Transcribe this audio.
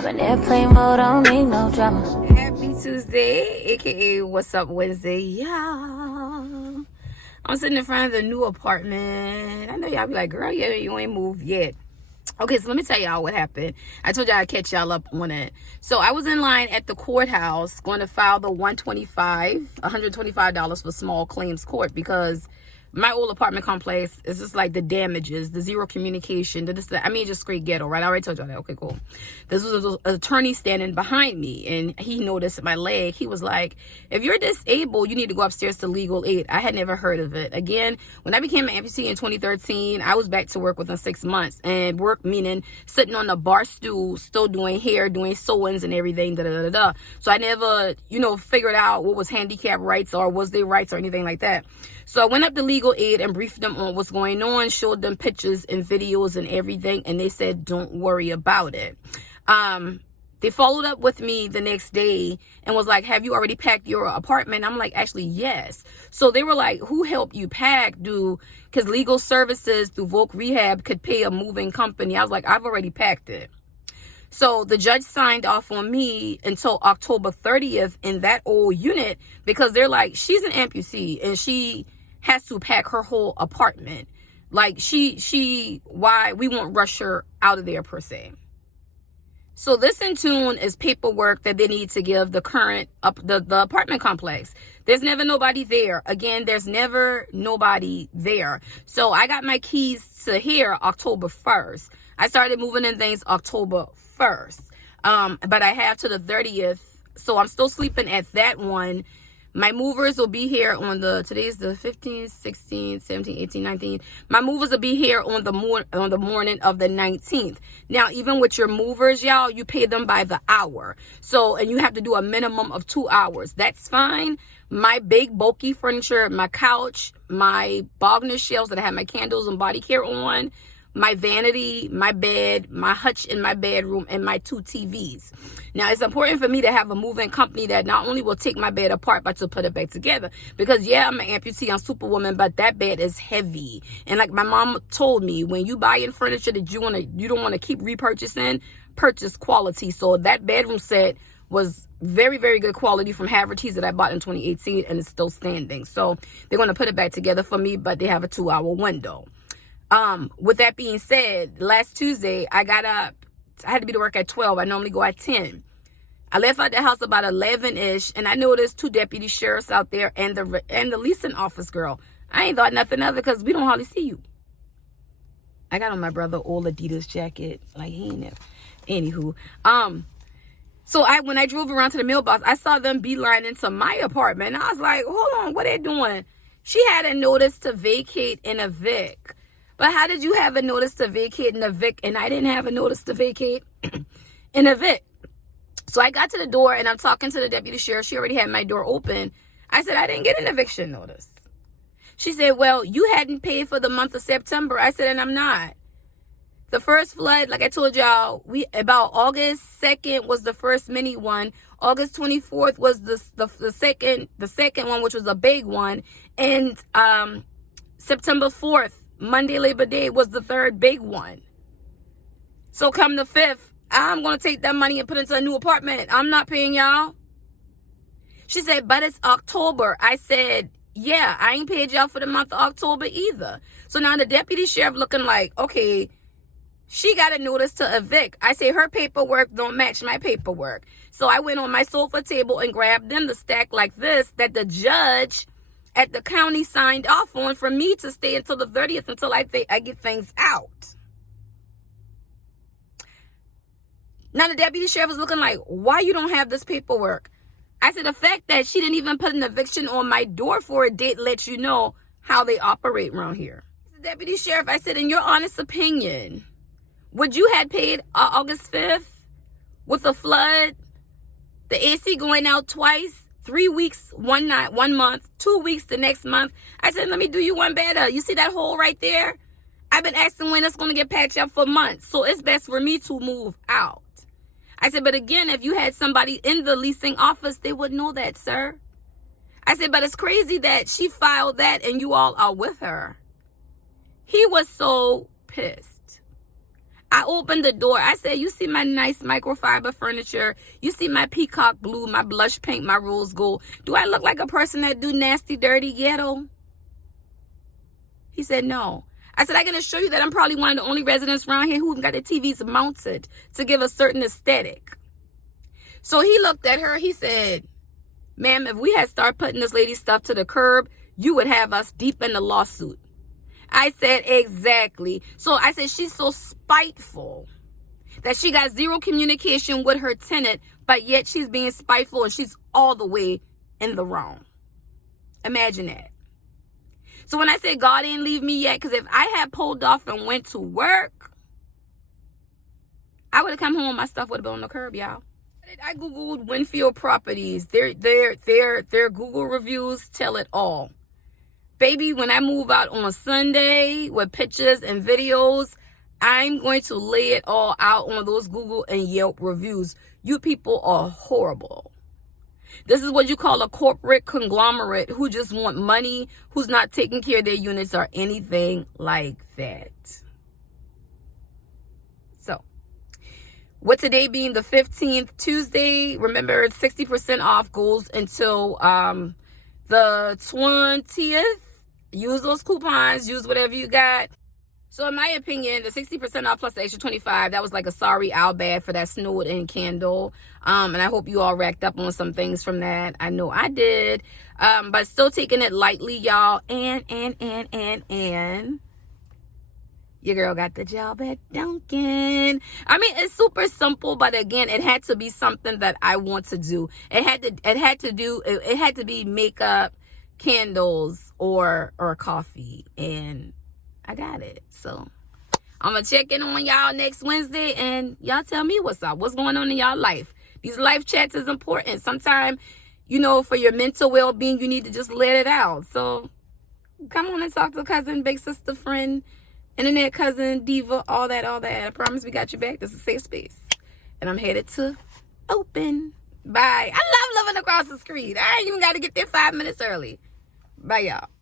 I'm in airplane mode, I don't need no drama. Happy Tuesday, aka What's Up Wednesday, y'all. I'm sitting in front of the new apartment. I know y'all be like, girl, yeah, you ain't moved yet. Okay, so let me tell y'all what happened. I told y'all I'd catch y'all up on it. So I was in line at the courthouse going to file the $125 for small claims court because my old apartment complex is just like the damages, the zero communication, just straight ghetto, right? I already told y'all that. Okay, cool. This was an attorney standing behind me, and he noticed my leg. He was like, if you're disabled, you need to go upstairs to legal aid. I had never heard of it. Again, when I became an amputee in 2013, I was back to work within 6 months, and work meaning sitting on the bar stool, still doing hair, doing sew-ins and everything, So I never, figured out what was handicap rights or was their rights or anything like that. So I went up to legal aid and briefed them on what's going on, showed them pictures and videos and everything, and they said, don't worry about it. They followed up with me the next day and was like, have you already packed your apartment? I'm like, actually, yes. So they were like, who helped you pack? Because legal services through Volk Rehab could pay a moving company. I was like, I've already packed it. So the judge signed off on me until October 30th in that old unit because they're like, she's an amputee and she has to pack her whole apartment. Like why we won't rush her out of there per se. So this in tune is paperwork that they need to give the current the apartment complex. There's never nobody there. Again, there's never nobody there. So I got my keys to here October 1st. I started moving in things October 1st. But I have to the 30th. So I'm still sleeping at that one. My movers will be here on today's the 15th, 16th, 17th, 18th, 19th. My movers will be here on the morning of the 19th. Now, even with your movers, y'all, you pay them by the hour. So, and you have to do a minimum of 2 hours. That's fine. My big bulky furniture, my couch, my Bogner shelves that I have my candles and body care on, my vanity, my bed, my hutch in my bedroom, and my 2 TVs. Now, it's important for me to have a moving company that not only will take my bed apart, but to put it back together. Because, yeah, I'm an amputee, I'm Superwoman, but that bed is heavy. And like my mom told me, when you buy in furniture that you don't want to keep repurchasing, purchase quality. So that bedroom set was very, very good quality from Haverty's that I bought in 2018, and it's still standing. So they're going to put it back together for me, but they have a 2-hour window. With that being said, last Tuesday, I got up. I had to be to work at 12. I normally go at 10. I left out the house about 11-ish, and I noticed 2 deputy sheriffs out there and the leasing office girl. I ain't thought nothing of it because we don't hardly see you. I got on my brother old Adidas jacket. Like, he ain't never. Anywho. So when I drove around to the mailbox, I saw them beeline into my apartment. And I was like, hold on, what they doing? She had a notice to vacate and evict. But how did you have a notice to vacate and evict and I didn't have a notice to vacate and evict? So I got to the door and I'm talking to the deputy sheriff. She already had my door open. I said, I didn't get an eviction notice. She said, well, you hadn't paid for the month of September. I said, and I'm not. The first flood, like I told y'all, about August 2nd was the first mini one. August 24th was the second one, which was a big one. And September 4th, Monday, Labor Day, was the third big one. So come the 5th, I'm going to take that money and put it into a new apartment. I'm not paying y'all. She said, but it's October. I said, yeah, I ain't paid y'all for the month of October either. So now the deputy sheriff looking like, okay, she got a notice to evict. I say her paperwork don't match my paperwork. So I went on my sofa table and grabbed them the stack like this that the judge at the county signed off on for me to stay until the 30th until I get things out. Now the deputy sheriff was looking like, why you don't have this paperwork? I said, the fact that she didn't even put an eviction on my door for a date lets you know how they operate around here. The deputy sheriff, I said, in your honest opinion, would you had paid August 5th with a flood, the AC going out twice, 3 weeks, 1 night, 1 month, 2 weeks the next month? I said, let me do you one better. You see that hole right there? I've been asking when it's going to get patched up for months. So it's best for me to move out. I said, but again, if you had somebody in the leasing office, they would know that, sir. I said, but it's crazy that she filed that and you all are with her. He was so pissed. I opened the door. I said, you see my nice microfiber furniture? You see my peacock blue, my blush paint, my rose gold? Do I look like a person that do nasty, dirty ghetto? He said, no. I said, I can assure you that I'm probably one of the only residents around here who got the TVs mounted to give a certain aesthetic. So he looked at her. He said, ma'am, if we had started putting this lady's stuff to the curb, you would have us deep in the lawsuit. I said, exactly. So I said, she's so spiteful that she got zero communication with her tenant, but yet she's being spiteful and she's all the way in the wrong. Imagine that. So when I say God ain't leave me yet, because if I had pulled off and went to work, I would have come home and my stuff would have been on the curb, y'all. I Googled Winfield properties. Their Google reviews tell it all. Baby, when I move out on Sunday with pictures and videos, I'm going to lay it all out on those Google and Yelp reviews. You people are horrible. This is what you call a corporate conglomerate who just want money, who's not taking care of their units or anything like that. So, with today being the 15th, Tuesday, remember 60% off goes until the 20th. Use those coupons. Use whatever you got. So in my opinion, the 60% off plus the extra 25, that was like a sorry I'll bad for that snowed in candle. And I hope you all racked up on some things from that. I know I did. But still taking it lightly, y'all. And your girl got the job at Dunkin'. I mean, it's super simple, but again, it had to be something that I want to do. It had to be makeup, candles, or coffee, and I got it. So I'm gonna check in on y'all next Wednesday, and y'all tell me what's up, what's going on in y'all life. These life chats is important. Sometimes, for your mental well-being, you need to just let it out. So come on and talk to cousin, big sister, friend, internet cousin, diva, all that. I promise we got you back. This is a safe space, and I'm headed to open. Bye. I love living across the street. I ain't even got to get there 5 minutes early. Bye, y'all.